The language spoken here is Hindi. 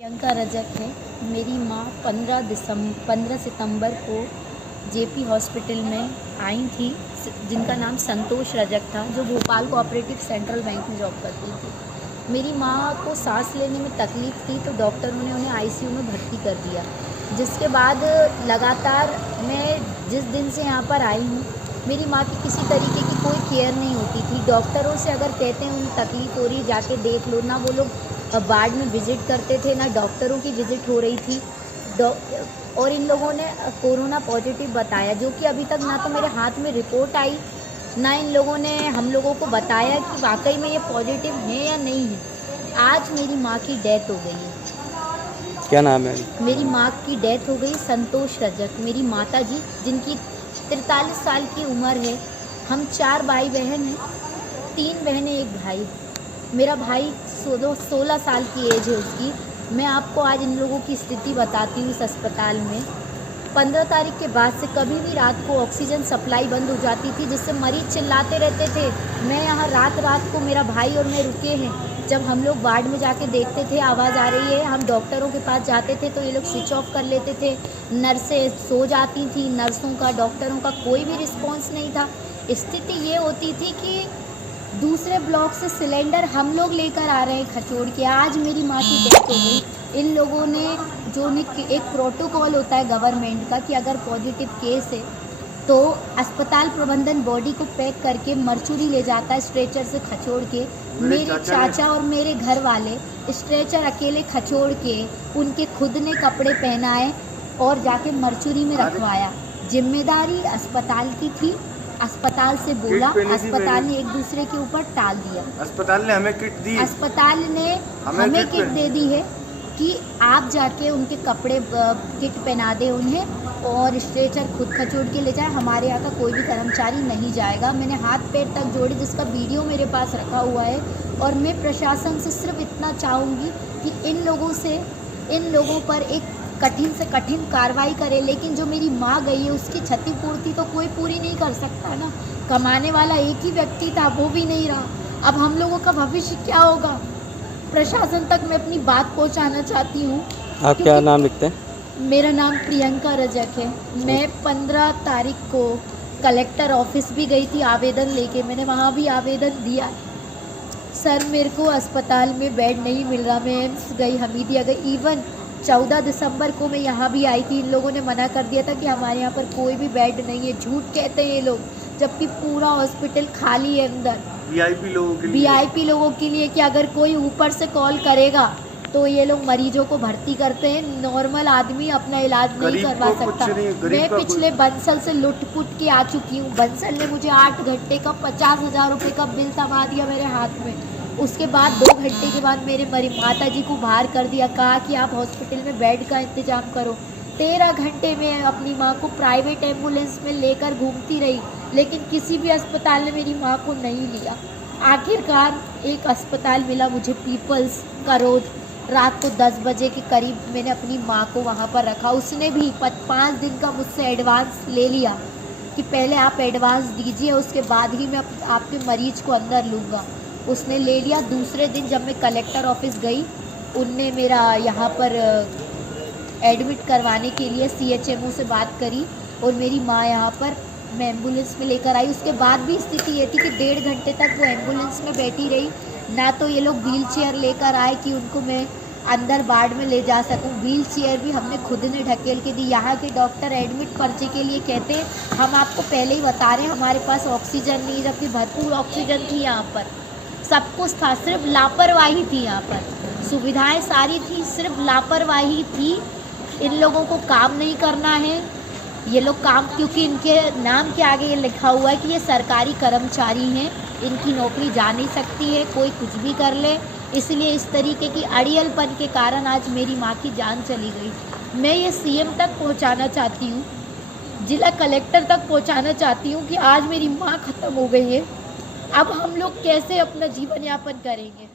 प्रियंका रजक है। मेरी माँ 15 सितंबर को जेपी हॉस्पिटल में आई थी, जिनका नाम संतोष रजक था, जो भोपाल कोऑपरेटिव सेंट्रल बैंक में जॉब करती थी। मेरी माँ को सांस लेने में तकलीफ़ थी, तो डॉक्टरों ने उन्हें आईसीयू में भर्ती कर दिया। जिसके बाद लगातार मैं जिस दिन से यहाँ पर आई हूँ, मेरी माँ की किसी तरीके की कोई केयर नहीं होती थी। डॉक्टरों से अगर कहते हैं उन्हें तकलीफ़ हो रही है, जाके देख लो, ना वो लोग वार्ड में विज़िट करते थे, ना डॉक्टरों की विज़िट हो रही थी। और इन लोगों ने कोरोना पॉजिटिव बताया, जो कि अभी तक ना तो मेरे हाथ में रिपोर्ट आई, ना इन लोगों ने हम लोगों को बताया कि वाकई में ये पॉजिटिव है या नहीं है। आज मेरी माँ की डेथ हो गई है। क्या नाम है? मेरी माँ की डेथ हो गई संतोष रजक, मेरी माता जी, जिनकी 43 साल की उम्र है। हम 4 भाई बहन हैं, 3 बहनें 1 भाई। मेरा भाई 16 साल की एज है उसकी। मैं आपको आज इन लोगों की स्थिति बताती हूँ। इस अस्पताल में 15 तारीख के बाद से कभी भी रात को ऑक्सीजन सप्लाई बंद हो जाती थी, जिससे मरीज चिल्लाते रहते थे। मैं यहाँ रात को मेरा भाई और मैं रुके हैं। जब हम लोग वार्ड में जाके देखते थे आवाज़ आ रही है, हम डॉक्टरों के पास जाते थे तो ये लोग स्विच ऑफ कर लेते थे। नर्सें सो जाती थी, नर्सों का, डॉक्टरों का कोई भी रिस्पॉन्स नहीं था। स्थिति ये होती थी कि दूसरे ब्लॉक से सिलेंडर हम लोग लेकर आ रहे हैं खचोड़ के। आज मेरी माँ की डेथ हो गई। इन लोगों ने जो एक प्रोटोकॉल होता है गवर्नमेंट का कि अगर पॉजिटिव केस है तो अस्पताल प्रबंधन बॉडी को पैक करके मर्चुरी ले जाता है स्ट्रेचर से खचोड़ के। मेरे चाचा और मेरे घर वाले स्ट्रेचर अकेले खचोड़ के उनके खुद ने कपड़े पहनाए और जाके मर्चुरी में रखवाया। जिम्मेदारी अस्पताल की थी। अस्पताल से बोला, अस्पताल ने एक दूसरे के ऊपर टाल दिया। अस्पताल ने हमें किट दी, अस्पताल ने हमें किट दे दी है कि आप जाके उनके कपड़े किट पहना दें उन्हें और स्ट्रेचर खुद खचोड़ के ले जाए। हमारे यहाँ का कोई भी कर्मचारी नहीं जाएगा। मैंने हाथ पैर तक जोड़े, जिसका वीडियो मेरे पास रखा हुआ है। और मैं प्रशासन से सिर्फ इतना चाहूँगी कि इन लोगों पर एक कठिन से कठिन कार्रवाई करे। लेकिन जो मेरी माँ गई है उसकी क्षतिपूर्ति तो कोई पूरी नहीं कर सकता ना। कमाने वाला एक ही व्यक्ति था, वो भी नहीं रहा। अब हम लोगों का भविष्य क्या होगा? प्रशासन तक मैं अपनी बात पहुंचाना चाहती हूँ। आप क्या नाम लिखते हैं? मेरा नाम प्रियंका रजक है। मैं 15 तारीख को कलेक्टर ऑफिस भी गई थी आवेदन लेके। मैंने वहाँ भी आवेदन दिया। सर, मेरे को अस्पताल में बेड नहीं मिल रहा। मैं एम्स गई, हमीदिया गई, इवन 14 दिसंबर को मैं यहाँ भी आई थी। इन लोगों ने मना कर दिया था कि हमारे यहाँ पर कोई भी बेड नहीं है। झूठ कहते हैं ये लोग, जबकि पूरा हॉस्पिटल खाली है अंदर। वीआईपी लोगों के लिए कि अगर कोई ऊपर से कॉल करेगा तो ये लोग मरीजों को भर्ती करते हैं। नॉर्मल आदमी अपना इलाज नहीं करवा सकता। मैं पिछले बंसल से लुट-पुट के आ चुकी हूँ। बंसल ने मुझे 8 घंटे का 50,000 रुपये का बिल थमा दिया मेरे हाथ में। उसके बाद 2 घंटे के बाद मेरे माता जी को बाहर कर दिया, कहा कि आप हॉस्पिटल में बेड का इंतज़ाम करो। 13 घंटे में अपनी माँ को प्राइवेट एम्बुलेंस में लेकर घूमती रही, लेकिन किसी भी अस्पताल ने मेरी माँ को नहीं लिया। आखिरकार एक अस्पताल मिला मुझे, पीपल्स करोद। रात को 10 बजे के करीब मैंने अपनी माँ को वहाँ पर रखा। उसने भी 5 दिन का मुझसे एडवांस ले लिया कि पहले आप एडवांस दीजिए, उसके बाद ही मैं आपके मरीज को अंदर लूँगा। उसने ले लिया। दूसरे दिन जब मैं कलेक्टर ऑफिस गई, उनने मेरा यहाँ पर एडमिट करवाने के लिए CHMO से बात करी और मेरी माँ यहाँ पर मैं एम्बुलेंस में लेकर आई। उसके बाद भी स्थिति ये थी कि 1.5 घंटे तक वो एम्बुलेंस में बैठी रही। ना तो ये लोग व्हील चेयर लेकर आए कि उनको मैं अंदर वार्ड में ले जा सकूं। व्हील चेयर भी हमने खुद ने ढकेल के दी। यहाँ के डॉक्टर एडमिट पर्चे के लिए कहते हैं, हम आपको पहले ही बता रहे हैं हमारे पास ऑक्सीजन नहीं, जबकि भरपूर ऑक्सीजन थी यहाँ पर, सब कुछ था, सिर्फ लापरवाही थी। यहाँ पर सुविधाएं सारी थी, सिर्फ लापरवाही थी। इन लोगों को काम नहीं करना है। ये लोग काम, क्योंकि इनके नाम के आगे ये लिखा हुआ है कि ये सरकारी कर्मचारी हैं, इनकी नौकरी जा नहीं सकती है, कोई कुछ भी कर ले। इसलिए इस तरीके की अड़ियलपन के कारण आज मेरी माँ की जान चली गई। मैं ये CM तक पहुँचाना चाहती हूँ, जिला कलेक्टर तक पहुँचाना चाहती हूँ कि आज मेरी माँ ख़त्म हो गई है। अब हम लोग कैसे अपना जीवन यापन करेंगे?